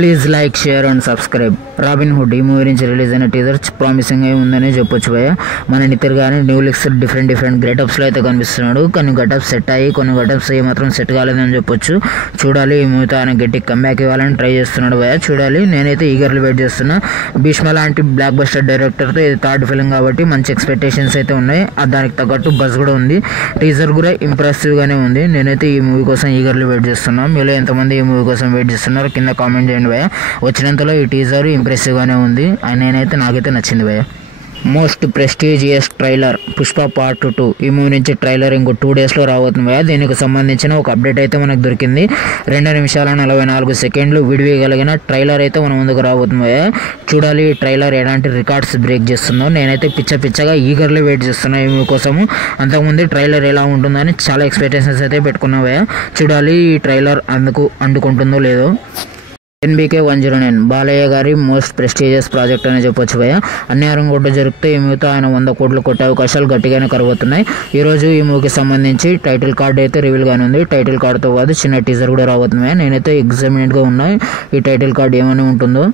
Please like, share and subscribe. Robin hood ఈ movie నుంచి release అయిన టీజర్ ప్రామిసింగ్ గా ఉందని చెప్పొచ్చు భయ్య. మన నితిన్ గానీ న్యూలిక్స్ డిఫరెంట్ గెటప్స్ లో అయితే కనిపిస్తున్నాడు. కొన్ని గెటప్స్ సెట్ అయ్యి, కొన్ని గెటప్స్ మాత్రం సెట్ కాలేదని చెప్పొచ్చు. చూడాలి, ఈ మూవీతో ఆయన గట్టి కంబ్యాక్ ఇవ్వాలని ట్రై చేస్తున్నాడు భయ్య. చూడాలి, నేనైతే ఈగర్లీ వెయిట్ చేస్తున్నా. భీష్మ లాంటి బ్లాక్ బస్టర్ డైరెక్టర్ తో ఇది థర్డ్ ఫిల్మ్ కాబట్టి మంచి ఎక్స్పెక్టేషన్స్ అయితే ఉన్నాయి. దానికి తగ్గట్టు బజ్ కూడా ఉంది. టీజర్ కూడా ఇంప్రెసివ్ గానే ఉంది. నేనైతే ఈ మూవీ కోసం ఈగర్లీ వెయిట్ చేస్తున్నా. మీలో ఎంతమంది ఈ మూవీ కోసం వెయిట్ చేస్తున్నారు కింద కామెంట్ చేయండి భయ్య. వచ్చినంతలో ఈ టీజర్ ఇంప్రెసివ్ గానే ఉంది. నాకైతే నచ్చింది భయ్య. Most prestigious trailer Pushpa part 2 ఈ మూవీ నుంచి ట్రైలర్ ఇంకో 2 days లో రాబోతుంది భయ్య. దీనికి సంబంధించిన ఒక అప్డేట్ అయితే మనకు దొరికింది. 2 నిమిషాల 44 సెకండ్లు విడివేయగలిగిన ట్రైలర్ అయితే మన ముందుకు రాబోతుంది భయ్య. చూడాలి, ఈ ట్రైలర్ ఎలాంటి రికార్డ్స్ బ్రేక్ చేస్తుందో. నేనైతే పిచ్చగా ఈగర్లీ వెయిట్ చేస్తున్నా ఈ మూవీ కోసము. అంతకుముందు ట్రైలర్ ఎలా ఉంటుందని చాలా ఎక్స్పెక్టేషన్స్ అయితే పెట్టుకున్నా భయ్య. చూడాలి, ఈ ట్రైలర్ అందుకుంటుందో లేదో. NBK 109 బాలయ్య గారి మోస్ట్ ప్రెస్టీజియస్ ప్రాజెక్ట్ అని చెప్పొచ్చు భయ్య. అన్యారం కొట్టు జరిగితే ఈ మూవీతో ఆయన 100 కోట్లు కొట్టే అవకాశాలు గట్టిగానే కరబోతున్నాయి. ఈ రోజు ఈ మూవీకి సంబంధించి టైటిల్ కార్డ్ అయితే రివీల్ గానే ఉంది. టైటిల్ కార్డ్తో పాటు చిన్న టీజర్ కూడా రాబోతుంది. నేనైతే ఎగ్జామినెంట్ గా ఉన్నా ఈ టైటిల్ కార్డ్ ఏమని ఉంటుందో.